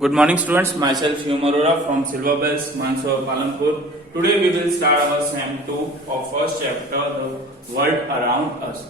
Good morning students, myself Shivam Arora from Silver Bells, Mansoor, Palanpur. Today we will start our SEM 2 of first chapter, the world around us.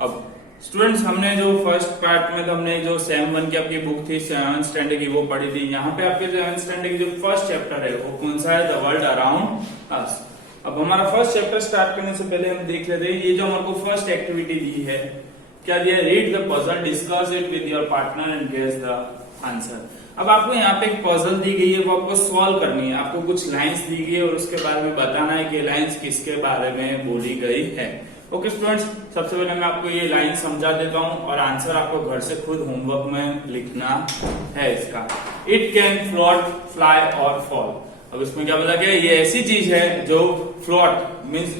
अब students हमने जो first part में तो हमने जो SEM 1 की आपकी book थी 7th स्टैंडर्ड की वो पढ़ी थी। यहाँ पे आपके 7th स्टैंडर्ड की जो फर्स्ट चैप्टर है वो कौन सा है, द वर्ल्ड अराउंड अस। अब हमारा फर्स्ट चैप्टर स्टार्ट करने से पहले हम देख लेते हैं ये जो हमारे को फर्स्ट एक्टिविटी दी है, क्या दिया है, read the puzzle, discuss it with your partner and guess the answer. अब आपको यहाँ पे एक पजल दी गई है, वो आपको सॉल्व करनी है। आपको कुछ लाइंस दी गई है और उसके बारे में बताना है कि लाइंस किसके बारे में बोली गई है। ओके स्टूडेंट्स, सबसे पहले मैं आपको ये लाइन समझा देता हूँ और आंसर आपको घर से खुद होमवर्क में लिखना है इसका। इट कैन फ्लोट, फ्लाई और फॉल। अब इसमें क्या बोला गया, ये ऐसी चीज है जो फ्लोट मीन्स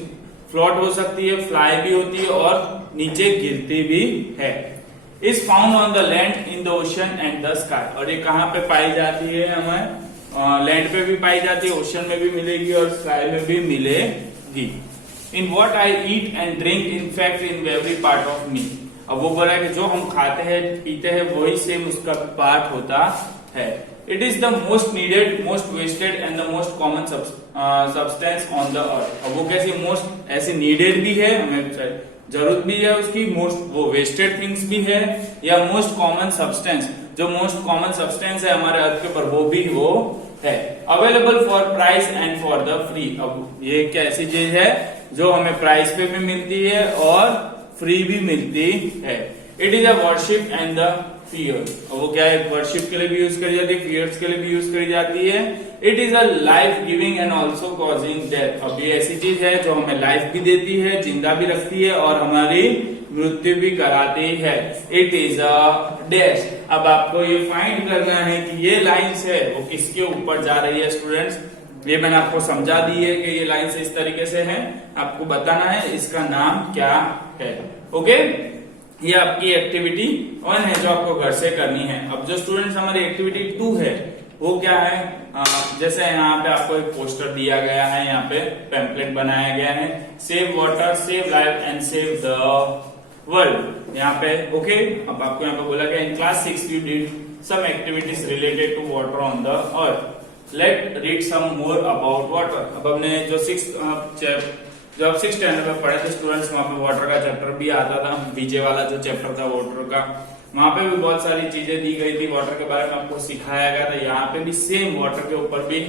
फ्लोट हो सकती है, फ्लाई भी होती है और नीचे गिरती भी है। Is found on the land, in the ocean and the sky. और ये कहाँ पे पाई जाती है, हमें लैंड पे भी पाई जाती है, ओशन में भी मिलेगी और स्काई में भी मिलेगी। In what I eat and drink, in fact in every part of me. अब वो बोला है कि जो हम खाते हैं पीते हैं वही सेम उसका पार्ट होता है। It is the most needed, most wasted and the most common substance on the earth. अब वो कैसी मोस्ट ऐसी नीडेड भी है, हमें जरूरत भी है उसकी, मोस्ट वो वेस्टेड थिंग्स भी है, या मोस्ट कॉमन सब्सटेंस, जो मोस्ट कॉमन सब्सटेंस है हमारे अर्थ के ऊपर वो भी वो है। Available for price and for the free. अब ये क्या ऐसी चीज है जो हमें प्राइस पे भी मिलती है और फ्री भी मिलती है। It is a worship and the fear. और वो क्या है, वर्शिप के लिए भी यूज करी जाती है, फियर्स के लिए भी यूज करी जाती है। It is a life giving and also causing death. अब ये ऐसी चीज है जो हमें लाइफ भी देती है, जिंदा भी रखती है और हमारी मृत्यु भी कराती है। It is a dash. अब आपको ये फाइंड करना है कि ये लाइन्स है वो किसके ऊपर जा रही है। स्टूडेंट्स, ये मैंने आपको समझा दी है कि ये लाइन्स इस तरीके से है, आपको बताना है इसका नाम क्या है। ओके, ये आपकी एक्टिविटी 1 है जो आपको घर से करनी है। अब जो स्टूडेंट्स हमारी एक्टिविटी 2 है वो क्या है, जैसे यहाँ पे आपको एक पोस्टर दिया गया है, यहाँ पे पैम्पलेट बनाया गया है, save water, save life and save the world यहाँ पे। ओके, अब आपको यहाँ पे बोला गया in class 6 you did some activities related to water on the earth. Let read some more about water. अब हमने जो 6th स्टैंडर्ड में पढ़े थे स्टूडेंट्स, वहां पे वाटर का चैप्टर भी आता था, बीजे वाला जो चैप्टर था वाटर का, वहां पे भी बहुत सारी चीजें दी गई थी, वाटर के बारे में आपको सिखाया गया था। यहाँ पे भी सेम वाटर के ऊपर भी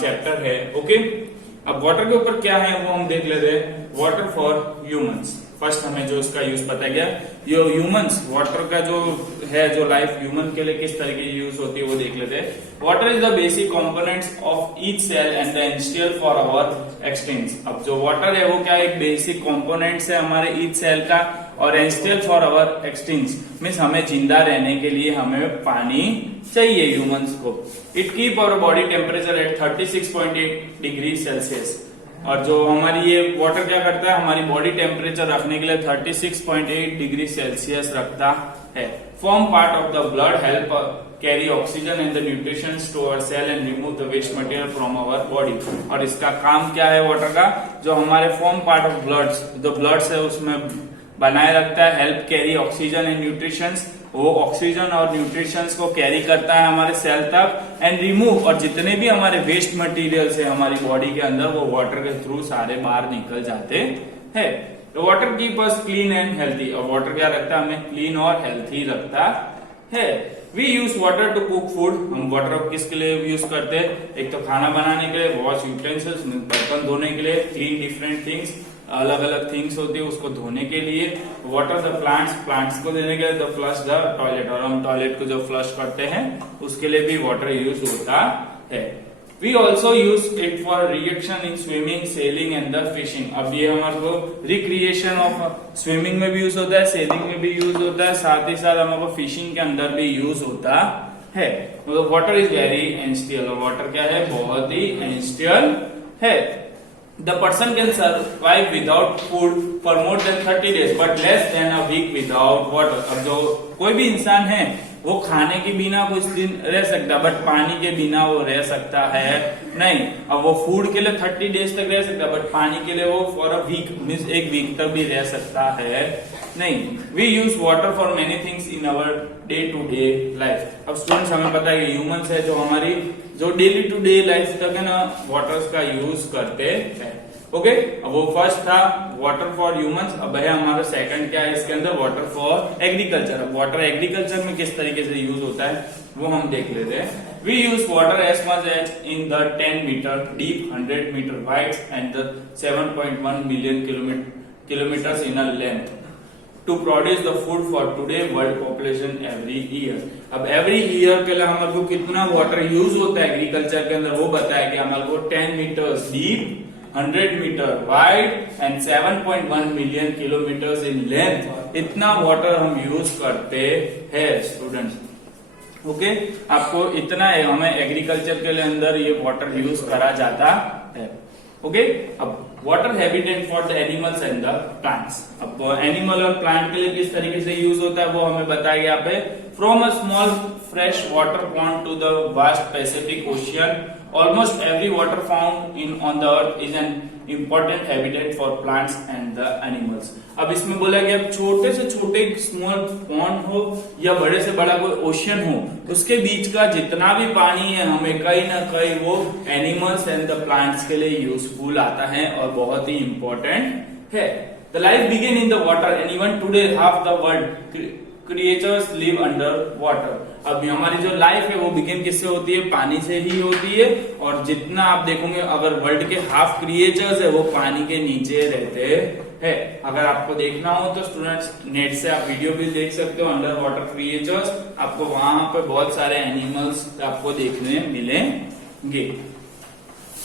चैप्टर है। ओके, अब वाटर के ऊपर क्या है वो हम देख लेते हैं। Water for humans. फर्स्ट हमें जो इसका यूज पता गया, ये ह्यूमंस वाटर का जो है, जो लाइफ ह्यूमन के लिए किस तरीके की यूज होती है वो देख लेते हैं। Water is the basic components of each cell and the essential for our existence. अब जो वाटर है वो क्या एक बेसिक कंपोनेंट्स है हमारे ईच सेल का और essential for our existence means हमें जिंदा रहने के लिए हमें पानी चाहिए ह्यूमंस को। It keep our body temperature at 36.8 degree Celsius. और जो हमारी ये वाटर क्या करता है, हमारी बॉडी टेम्परेचर रखने के लिए 36.8 डिग्री सेल्सियस रखता है। Form part of the blood, help carry oxygen and the nutrition to our cell and remove the waste material from our body. और इसका काम क्या है वाटर का, जो हमारे फॉर्म पार्ट ऑफ ब्लड्स, जो ब्लड्स है उसमें बनाए रखता है, help carry oxygen and nutrition, वो ऑक्सीजन और न्यूट्रिशंस को कैरी करता है हमारे सेल तक, एंड रिमूव, और जितने भी हमारे वेस्ट मटेरियल्स है हमारी बॉडी के अंदर वो वाटर के थ्रू सारे बाहर निकल जाते हैं। तो water keep us clean and healthy. और वाटर क्या रखता है, हमें क्लीन और हेल्थी रखता है। We use water to cook food. हम वाटर किसके लिए यूज करते हैं, एक तो खाना बनाने के लिए, वॉश यूटेंसिल्स बर्तन धोने के लिए, क्लीन डिफरेंट थिंग्स, अलग अलग थिंग्स होती है उसको धोने के लिए। वाटर द प्लांट्स, प्लांट्स को देने के लिए, द फ्लश द टॉयलेट, और हम टॉयलेट को जो फ्लश करते हैं उसके लिए भी वाटर यूज होता है। We also use it for reaction in swimming, sailing and the fishing. अब ये हमारे को रिक्रिएशन ऑफ स्विमिंग में भी यूज होता है, सेलिंग में भी यूज होता है, साथ ही साथ हमारे को फिशिंग के अंदर भी यूज होता है। मतलब वाटर इज वेरी एसेंशियल। और वाटर क्या है, बहुत ही एसेंशियल है। The person can survive without food for more than 30 days, but less than a week without water. अब जो कोई भी इंसान है वो खाने के बिना कुछ दिन रह सकता है, बट पानी के बिना वो रह सकता है नहीं। अब वो फूड के लिए 30 डेज तक रह सकता है, बट पानी के लिए वो फॉर अ वीक मीन्स एक वीक तक भी रह सकता है नहीं। We use water for many things in our day to day life. अब स्टूडेंट्स हमें पता है कि ह्यूमंस है जो हमारी जो डेली टू डे लाइफ तक है ना वाटर्स का यूज करते हैं। ओके, अब वो फर्स्ट था वाटर फॉर ह्यूमंस। अब है हमारा सेकंड क्या है इसके अंदर, वाटर फॉर एग्रीकल्चर। अब वाटर एग्रीकल्चर में किस तरीके से यूज होता है वो हम देख लेते हैं। We use water as much as in the 10 meter deep, 100 meter wide and the 7.1 million kilometers in a length to produce the food for today world population every year. अब एवरी ईयर के लिए हमारे को कितना water use होता है agriculture के अंदर वो बताया कि हमारे को 10 meters deep, 100 meter wide and 7.1 million kilometers in length, इतना वाटर हम यूज करते हैं स्टूडेंट्स। ओके, आपको इतना है हमें एग्रीकल्चर के लिए अंदर ये वाटर यूज करा जाता है। ओके, अब water habitat for the animals and the plants. अब एनिमल और प्लांट के लिए किस तरीके से यूज होता है वो हमें बताया यहाँ पे। From a small fresh water pond to the vast Pacific ocean, almost every water found in on the earth is an important habitat for plants and the animals। अब इसमें बोला गया छोटे से छोटे स्मॉल पॉन्ड हो या बड़े से बड़ा कोई ओशियन हो, उसके बीच का जितना भी पानी है हमें कहीं ना कहीं वो एनिमल्स एंड द प्लांट्स के लिए यूजफुल आता है और बहुत ही इंपॉर्टेंट है। The life begin in the water and even today half the world creatures live under water. अब हमारी जो लाइफ है वो बिगिन किससे होती है, पानी से ही होती है। और जितना आप देखोगे अगर वर्ल्ड के हाफ क्रिएचर्स है वो पानी के नीचे रहते हैं। अगर आपको देखना हो तो स्टूडेंट्स नेट से आप वीडियो भी देख सकते हो अंडर वाटर क्रिएचर्स, आपको वहां पे बहुत सारे एनिमल्स आपको देखने मिलेंगे।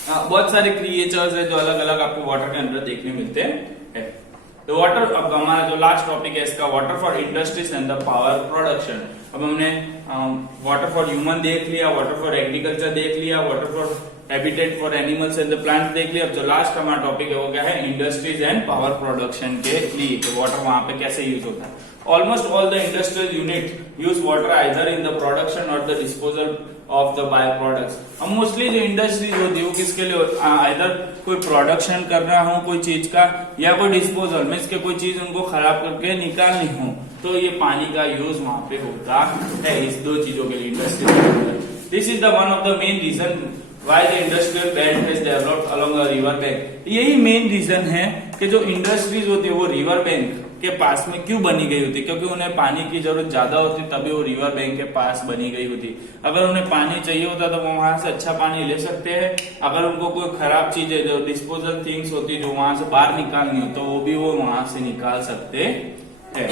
बहुत सारे क्रिएचर्स है जो अलग अलग आपको वाटर के अंदर देखने मिलते हैं। तो वाटर, अब हमारा जो लास्ट टॉपिक है इसका water for industries and the power production. अब हमने वाटर फॉर ह्यूमन देख लिया, वाटर फॉर एग्रीकल्चर देख लिया, water for habitat for animals and the plants देख लिया। अब जो लास्ट हमारा टॉपिक है वो क्या है, इंडस्ट्रीज एंड पावर प्रोडक्शन के लिए तो वाटर वहां पे कैसे यूज होता है। Almost all the industrial unit use water either in the production or the disposal of the by products. अब मोस्टली जो इंडस्ट्रीज होती है वो किसके लिए, आइदर कोई प्रोडक्शन करना हो कोई चीज का या कोई डिस्पोजल मीन्स के कोई चीज उनको खराब करके निकालनी हो तो ये पानी का यूज वहां पे होता है इस दो चीजों के लिए industry. This is the one of the main reason why the industrial belt has developed along a river bank. यही मेन रीजन है कि जो इंडस्ट्रीज होती है वो रिवर बैंक के पास में क्यों बनी गई होती, क्योंकि उन्हें पानी की जरूरत ज्यादा होती तभी वो रिवर बैंक के पास बनी गई होती। अगर उन्हें पानी चाहिए होता तो वो वहां से अच्छा पानी ले सकते हैं। अगर उनको कोई खराब चीजें जो डिस्पोजल थिंग्स होती जो वहां से बाहर निकालनी हो तो वो भी वो वहां से निकाल सकते हैं।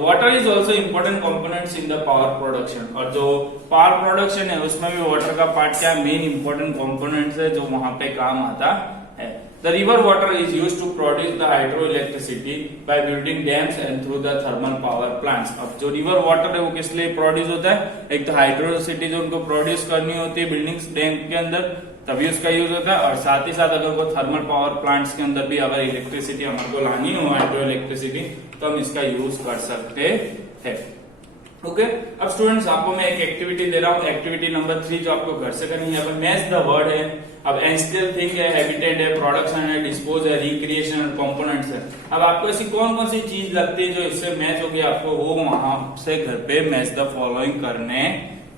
Water is also important components in the power production. और जो पावर प्रोडक्शन है उसमें भी वाटर का पार्ट क्या मेन इंपॉर्टेंट कॉम्पोनेंट्स है जो वहां पे काम आता है। The river water is used to produce the hydroelectricity by building dams and through the thermal power plants। अब जो रिवर वाटर है वो किस लिए प्रोड्यूस होता है, एक तो हाइड्रोसिटी जो उनको प्रोड्यूस करनी होती है बिल्डिंग्स डैम के अंदर तभी उसका यूज होता है। और साथ ही साथ अगर वो थर्मल पावर प्लांट्स के अंदर भी अगर इलेक्ट्रिसिटी हमारे को लानी हो हाइड्रो इलेक्ट्रिसिटी तो हम इसका यूज कर सकते हैं। ओके, अब स्टूडेंट्स आपको मैं एक एक्टिविटी दे रहा हूँ, एक्टिविटी नंबर 3 जो आपको घर से करनी है। मैच द वर्ड है, अब एंसियल थिंग है, हैबिटेट है, प्रोडक्शन है, डिस्पोज है, रिक्रिएशन है, कंपोनेंट्स है। अब आपको ऐसी कौन कौन सी चीज लगती है जो इससे मैच होगी आपको वो वहां से घर पे मैच द फॉलोइंग करने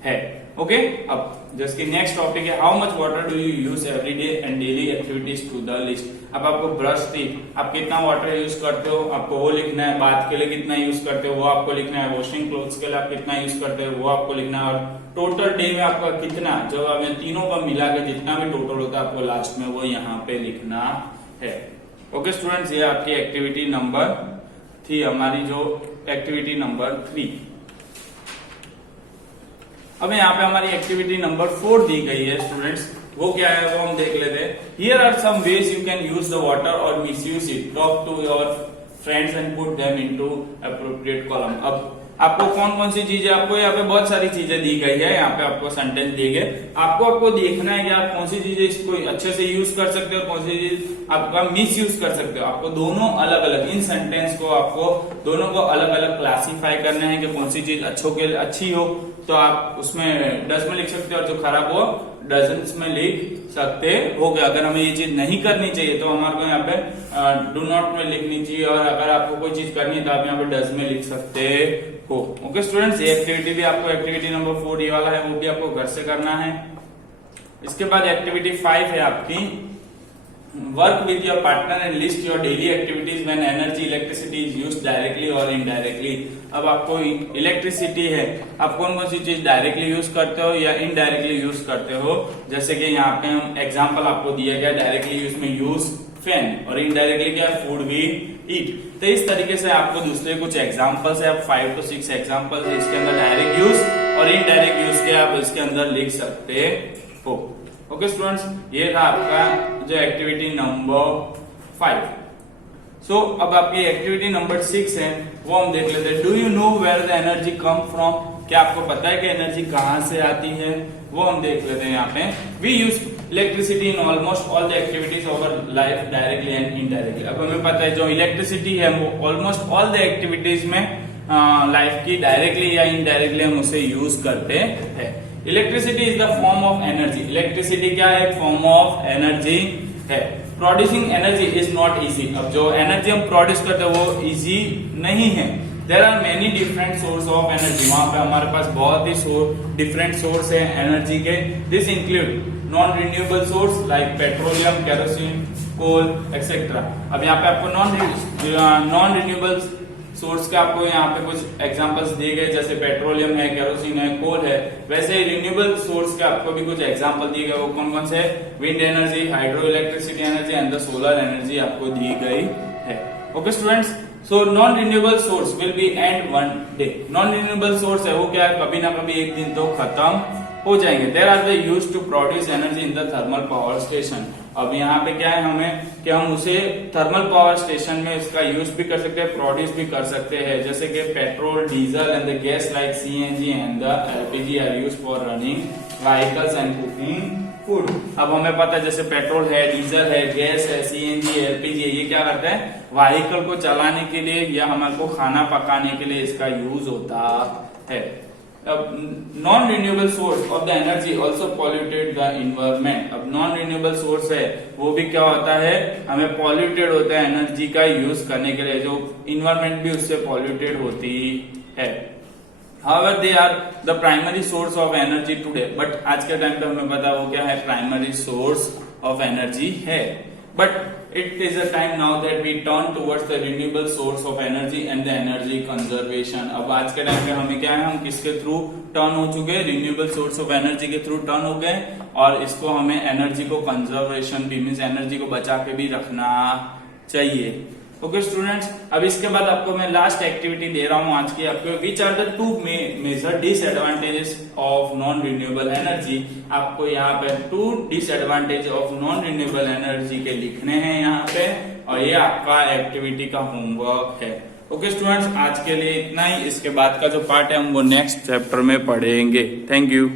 हैं। ओके, अब जिसकी नेक्स्ट टॉपिक है how much water do you use every day and daily activities to the list. अब आपको ब्रश टीथ आप कितना वाटर यूज करते हो आपको वो लिखना है, बाथ के लिए कितना यूज करते हो वो आपको लिखना है, वॉशिंग क्लोथ्स के लिए आप कितना यूज करते हो वो आपको लिखना है, और टोटल डे में आपका कितना जब हमें तीनों का मिला के जितना भी टोटल होता है आपको लास्ट में वो यहाँ पे लिखना है। ओके स्टूडेंट्स, ये आपकी एक्टिविटी नंबर थी, हमारी जो एक्टिविटी नंबर 3। अब यहाँ पे हमारी एक्टिविटी नंबर 4 दी गई है स्टूडेंट्स, वो क्या है वो हम देख लेते हैं। Here are some ways you can use the water or misuse it, talk to your friends and put them into appropriate column. अब आपको कौन कौन सी चीजें, आपको यहाँ पे बहुत सारी चीजें दी गई है, यहाँ पे आपको सेंटेंस दिए गए, आपको देखना है कि आप कौन सी चीजें इसको अच्छे से यूज कर सकते हो, कौन सी चीज आपका मिस यूज कर सकते हो। आपको दोनों अलग अलग इन सेंटेंस को आपको दोनों को अलग अलग क्लासीफाई करना है कि कौन सी चीज अच्छी हो तो आप उसमें डज में लिख सकते हो, और जो खराब हो डजंस में लिख सकते हो। अगर हमें ये चीज नहीं करनी चाहिए तो हमारे को यहाँ पे डू नॉट में लिखनी चाहिए, और अगर आपको कोई चीज करनी है तो आप यहाँ पे डज में लिख सकते हो। ओके स्टूडेंट्स, ये एक्टिविटी भी आपको एक्टिविटी नंबर 4 ये वाला है वो भी आपको घर से करना है। इसके बाद एक्टिविटी 5 है आपकी work with your partner and list your daily activities when energy electricity is used directly और इनडायरेक्टली। अब आपको इलेक्ट्रिसिटी है, आप कौन कौन सी चीज डायरेक्टली यूज करते हो या इनडायरेक्टली यूज करते हो। जैसे कि यहाँ पे हम एग्जांपल आपको दिया गया, डायरेक्टली यूज में यूज फैन और इनडायरेक्टली क्या फूड वी ईट। तो इस तरीके से आपको दूसरे कुछ एग्जांपल्स है, 5 to 6 एग्जांपल्स है इसके अंदर डायरेक्ट यूज और इनडायरेक्ट यूज के आप इसके अंदर लिख सकते हो। ओके स्टूडेंट्स, ये था आपका जो एक्टिविटी नंबर 5। सो अब आपकी एक्टिविटी नंबर 6 है वो हम देख लेते हैं। Do you know where the energy come from, क्या आपको पता है कि एनर्जी कहां से आती है, वो हम देख लेते हैं। यहाँ पे we use electricity in almost all the activities of our life directly and indirectly. अब हमें पता है जो इलेक्ट्रिसिटी है वो ऑलमोस्ट ऑल द एक्टिविटीज में लाइफ की डायरेक्टली या इनडायरेक्टली हम उसे यूज करते हैं। Electricity is the form of energy, electricity क्या है, फॉर्म ऑफ एनर्जी है। Producing energy is not easy, अब जो एनर्जी हम प्रोड्यूस करते हैं वो इजी नहीं है। There are many different source of energy, वहां पे हमारे पास बहुत ही डिफरेंट सोर्स है एनर्जी के। This include non renewable source like petroleum, kerosene, coal etcetera. अब यहाँ पे आपको नॉन रिन्यूएबल सोर्स के आपको यहाँ पे कुछ एग्जांपल्स दिए गए, जैसे पेट्रोलियम है, केरोसिन है, कोल है। वैसे ही रिन्यूएबल सोर्स के आपको भी कुछ एग्जांपल दिए गए, वो कौन कौन से, wind energy, hydro electricity energy and the solar energy आपको दी गई है। Okay students, so non renewable source will be and one day. Non renewable source है वो क्या है, कभी ना कभी एक दिन तो खत्म हो जाएंगे। There are the use to produce energy in the thermal power station. अब यहाँ पे क्या है हमें कि हम उसे थर्मल पावर स्टेशन में इसका यूज भी कर सकते हैं, प्रोड्यूस भी कर सकते हैं। जैसे कि petrol, diesel and the gas like CNG and the LPG are used for running vehicles and cooking food. अब हमें पता है जैसे पेट्रोल है, डीजल है, गैस है, सीएनजी, एलपीजी, ये क्या करते हैं, व्हीकल को चलाने के लिए या हमारे को खाना पकाने के लिए इसका यूज होता है। Non renewable source of the energy also polluted the environment. अब नॉन रिन्यूएबल सोर्स है वो भी क्या होता है, हमें पॉल्यूटेड होता है एनर्जी का यूज करने के लिए, जो इन्वायरमेंट भी उससे पॉल्यूटेड होती है। However, they are the primary source of energy today. But आज के टाइम पे हमें पता है वो क्या है, प्राइमरी सोर्स ऑफ एनर्जी है। But it is a time now that we turn towards the renewable source of energy and the energy conservation. अब आज के टाइम पे हमें क्या है, हम किसके थ्रू टर्न हो चुके हैं, रिन्यूएबल सोर्स ऑफ एनर्जी के थ्रू टर्न हो गए, और इसको हमें एनर्जी को कंजर्वेशन भी मीन्स एनर्जी को बचा के भी रखना चाहिए। ओके स्टूडेंट्स, अब इसके बाद आपको मैं लास्ट एक्टिविटी दे रहा हूं आज की आपको, which are the 2 major disadvantages of non renewable energy. आपको यहाँ पे 2 disadvantage of non renewable energy के लिखने हैं यहाँ पे, और ये आपका एक्टिविटी का होमवर्क है। ओके स्टूडेंट्स, आज के लिए इतना ही। इसके बाद का जो पार्ट है हम वो नेक्स्ट चैप्टर में पढ़ेंगे। Thank you.